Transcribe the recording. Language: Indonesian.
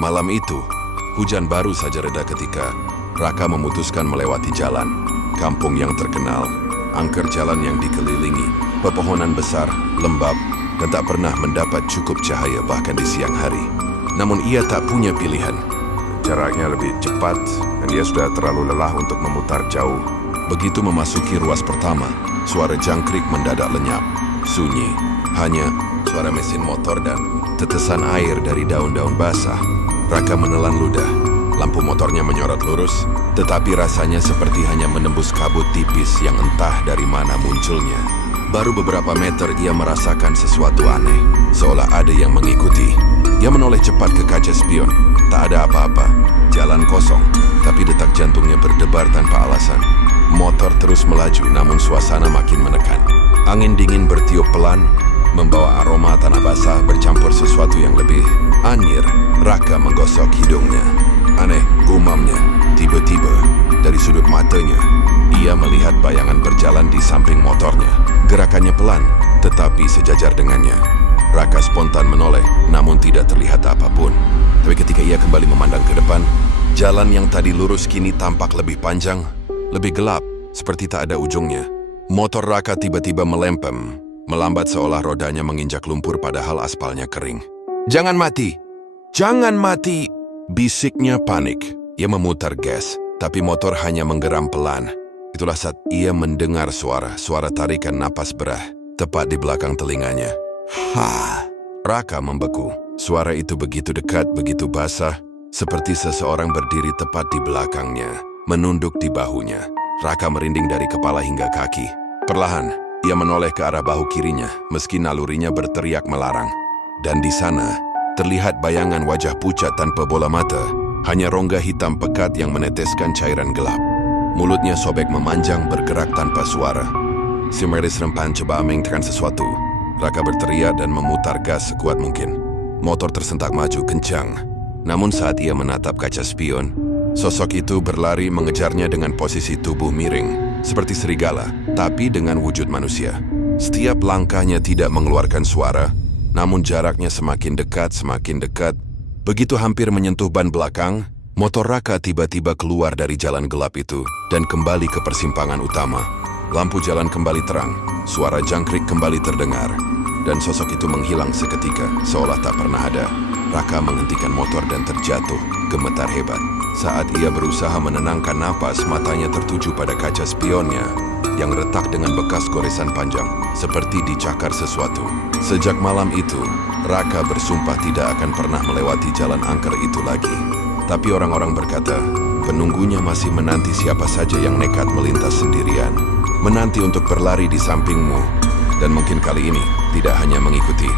Malam itu, hujan baru saja reda ketika Raka memutuskan melewati jalan. Kampung yang terkenal, angker jalan yang dikelilingi, pepohonan besar, lembab, dan tak pernah mendapat cukup cahaya bahkan di siang hari. Namun ia tak punya pilihan. Jaraknya lebih cepat dan dia sudah terlalu lelah untuk memutar jauh. Begitu memasuki ruas pertama, suara jangkrik mendadak lenyap. Sunyi, hanya suara mesin motor dan tetesan air dari daun-daun basah. Raka menelan ludah. Lampu motornya menyorot lurus, tetapi rasanya seperti hanya menembus kabut tipis yang entah dari mana munculnya. Baru beberapa meter ia merasakan sesuatu aneh, seolah ada yang mengikuti. Ia menoleh cepat ke kaca spion. Tak ada apa-apa, jalan kosong, tapi detak jantungnya berdebar tanpa alasan. Motor terus melaju, namun suasana makin menekan. Angin dingin bertiup pelan, membawa aroma tanah basah bercampur sesuatu yang lebih anyir. Raka menggosok hidungnya. Aneh, gumamnya. Tiba-tiba, dari sudut matanya, ia melihat bayangan berjalan di samping motornya. Gerakannya pelan, tetapi sejajar dengannya. Raka spontan menoleh, namun tidak terlihat apapun. Tapi ketika ia kembali memandang ke depan, jalan yang tadi lurus kini tampak lebih panjang, lebih gelap, seperti tak ada ujungnya. Motor Raka tiba-tiba melempem, melambat seolah rodanya menginjak lumpur padahal aspalnya kering. "Jangan mati! Jangan mati!" Bisiknya panik. Ia memutar gas, tapi motor hanya menggeram pelan. Itulah saat ia mendengar suara tarikan napas berah, tepat di belakang telinganya. "Ha!" Raka membeku. Suara itu begitu dekat, begitu basah, seperti seseorang berdiri tepat di belakangnya, menunduk di bahunya. Raka merinding dari kepala hingga kaki. Perlahan, ia menoleh ke arah bahu kirinya, meski nalurinya berteriak melarang. Dan di sana, terlihat bayangan wajah pucat tanpa bola mata, hanya rongga hitam pekat yang meneteskan cairan gelap. Mulutnya sobek memanjang bergerak tanpa suara. Si medis rempan coba mengingatkan sesuatu. Raka berteriak dan memutar gas sekuat mungkin. Motor tersentak maju kencang. Namun saat ia menatap kaca spion, sosok itu berlari mengejarnya dengan posisi tubuh miring, seperti serigala, tapi dengan wujud manusia. Setiap langkahnya tidak mengeluarkan suara, namun jaraknya semakin dekat. Begitu hampir menyentuh ban belakang, motor Raka tiba-tiba keluar dari jalan gelap itu dan kembali ke persimpangan utama. Lampu jalan kembali terang, suara jangkrik kembali terdengar, dan sosok itu menghilang seketika, seolah tak pernah ada. Raka menghentikan motor dan terjatuh, gemetar hebat. Saat ia berusaha menenangkan napas, matanya tertuju pada kaca spionnya yang retak dengan bekas goresan panjang, seperti dicakar sesuatu. Sejak malam itu, Raka bersumpah tidak akan pernah melewati jalan angker itu lagi. Tapi orang-orang berkata, penunggunya masih menanti siapa saja yang nekat melintas sendirian, menanti untuk berlari di sampingmu, dan mungkin kali ini tidak hanya mengikuti,